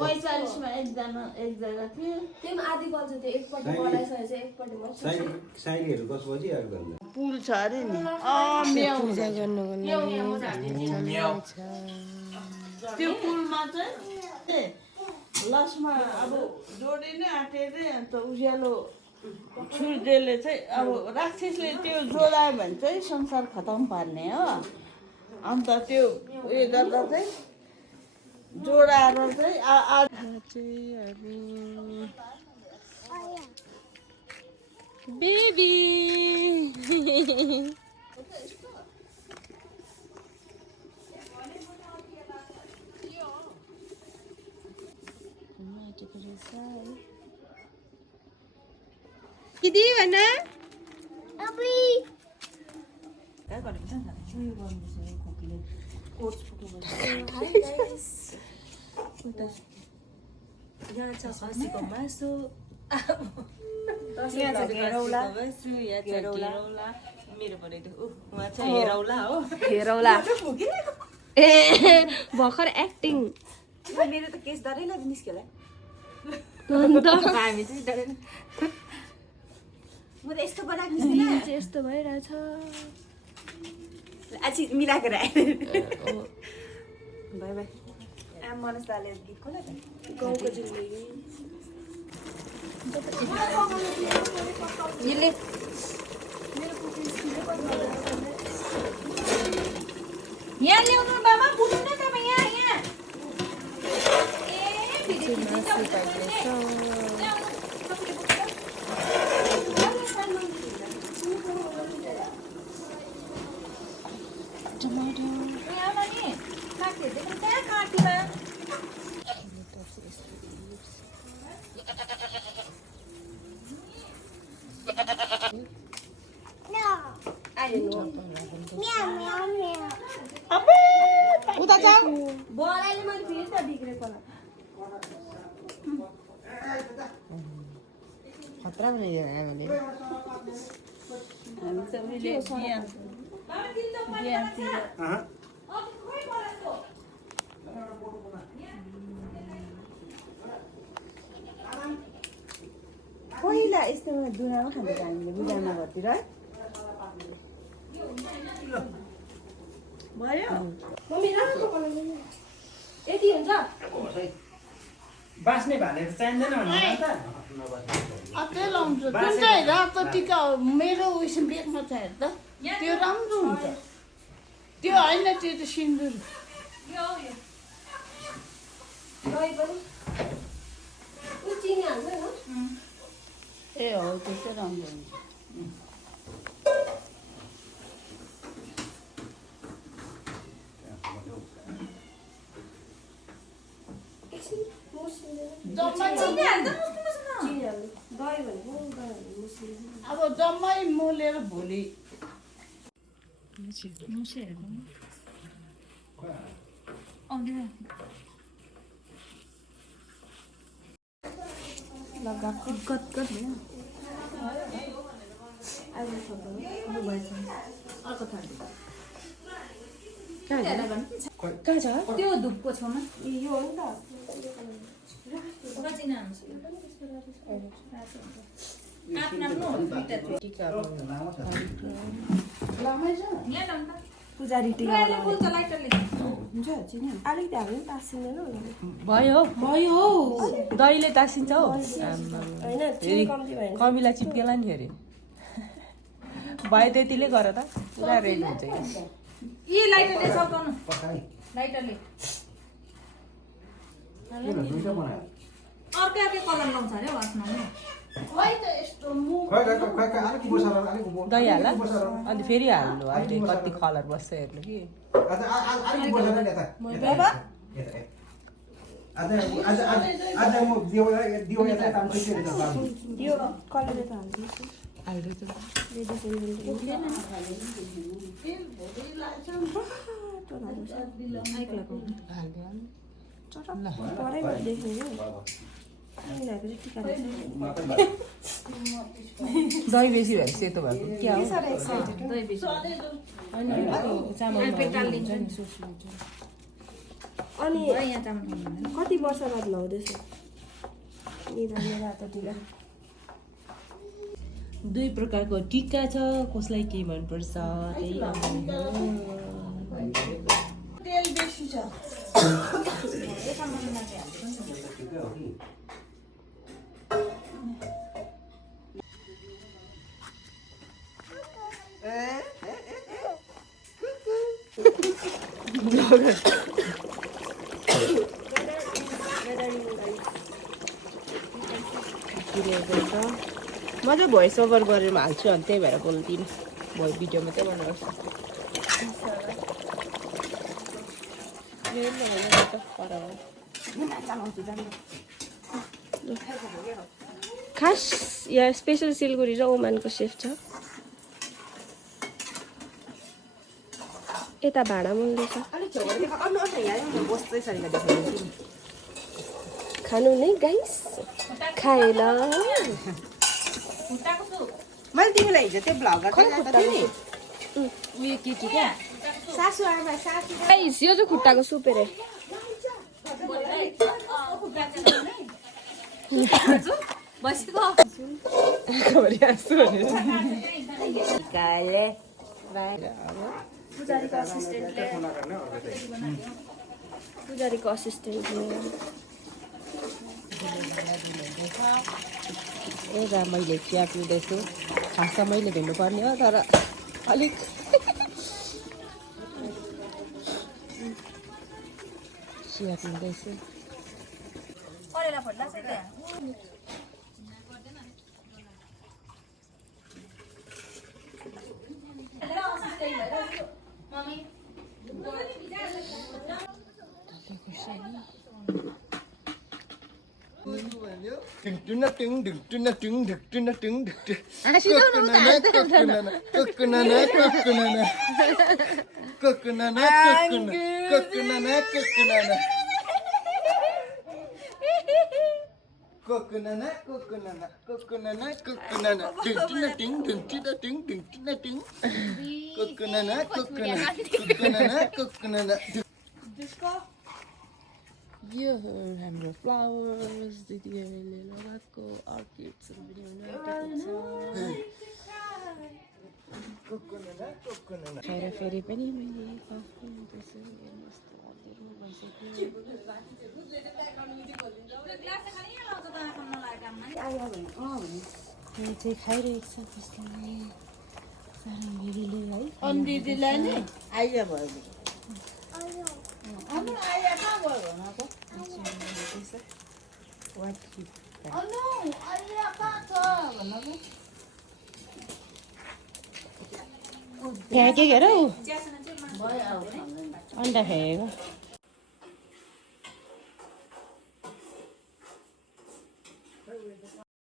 45 मा एकजना थियो त्यो आधी बल्छ त्यो एकपल्ट बनाइसकेपछि एकपल्ट मात्र साइलीहरू 10 बजी आएको गर्नु पुल छ अरे नि पूजा गर्नुको त्यो पुलमा चाहिँ लसमा अब जोडी नै आँटे रे अन्त उज्यालो छुर्देले चाहिँ अब राक्षसले त्यो जोडायो भने चाहिँ संसार खतम पार्ने हो अन्त त्यो उयो गर्दा चाहिँ जोडाएर चाहिँ बेबी किदी भन्न अबी काय गरेको छ उयो गर्नुपर्छ खोकीले कोर्स फुट्नुपर्छ यहाँ छ खसीको मासु मेरो पनि उहाँ चाहिँ हेरौला हो हेरौला ए भर्खर एक्टिङ मेरो त केस डरै लाग्यो निस्केला हामी चाहिँ डरै म त यस्तो बनाएको निस्किन यस्तो भइरहेछ अझै मिलाएको राख बाई बाई मनस्ताले गीत कसलाई गाउँको जिन्दगी यहाँ ल्याउनु बाबा बुझ्नु न तपाईँ यहाँ यहाँ उता जाऊ बलाइले मैले फेरि त बिग्रेको खतरा पनि आयो भने हामी सबैले बिहातिर पहिला यस्तोमा दुनामा खान्छ हामीले बुझामा घरतिर है भयो मम्मी राम्रो बनाउनु यति हुन्छ बास्ने भाले त चाहिँदैन भन्नु त अझै लाउँछु कुन चाहिँ रातो टिका मेरो उयस बेगमा छ हेर त त्यो राम्रो हुन्छ त्यो होइन त्यो त सिन्दुर दही पनि उ चिनी हाल्छ न ए हो त्यो चाहिँ राम्रो हुन्छ अब जम्मै मोलेर भोलि कहाँ छ त्यो धुपको छेउमा यो हो नि त पुजारी टिका अलिकति हाल्यो नि तासिँदैन भयो भयो दहीले तासिन्छ हौ होइन चिनी कम्ती भयो कमिला चिप्केला नि अरे भयो त्यतिले गर त पुरा रेडी हुन्छ यी लाइटरले सकाउनु लाइटरले अर्कै अर्कै कलर लाउँछ अरे वासमा खोइ त यस्तो मुख दही हाल अन्त फेरि हाल्नु अहिले कति कलर बस्छ हेर्नु कि यो कलरले त हाल्दिन्छु हाल्दैछु दही बेसी भयो सेतो भएको क्या हो दही बेसी होइन चामल हुन्छ नि अनि कति वर्ष बाद नुहाउँदैछ निधारमा रातोतिर 2 प्रकारको टिका छ कसलाई के मन पर्छ त्यही तेल बेसी छ म चाहिँ भोइस ओभर गरेर हाल्छु अनि त्यही भएर बोल्दिनँ भोइस भिडियो मात्रै बनाउँछु खास यहाँ स्पेसल सिलगढी र ओमानको सेफ छ यता भाडा मोल्दैछ खानु नै गाइस खाएला मैले तिमीलाई हिजो त्यो भ्लगर गाइस यो चाहिँ खुट्टाको सुप अरे पुजारीको असिस्टेन्ट ए रा मैले चिया पिउँदैछु खास त मैले भिन्नुपर्ने हो तर अलिक चिया पिउँदैछु यो हाम्रो फ्लावर्स दिदीहरूले लगाएको अर्किड्सहरू पनि फेरि पनि मैले हेर्नुहोस् अँध्यारो भइसक्यो यो चाहिँ खाइरहेको छ त्यसलाई साह्रै मिरीले है अनि दिदीलाई नि आइया भयो अनु आइया कहाँ भयो भनेको अनु आइया कहाँ छ भनेको यहाँ के हेर भयो अब अन्डा खाएको